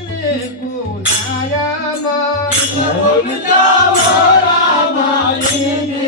Oh, my God.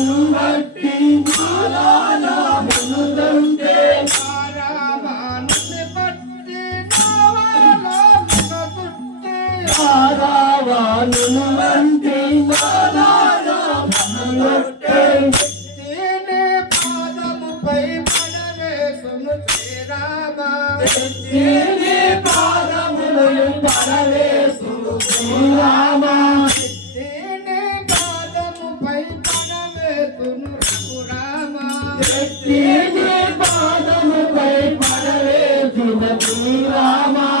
పాదము పై పడవే తుమీ రామా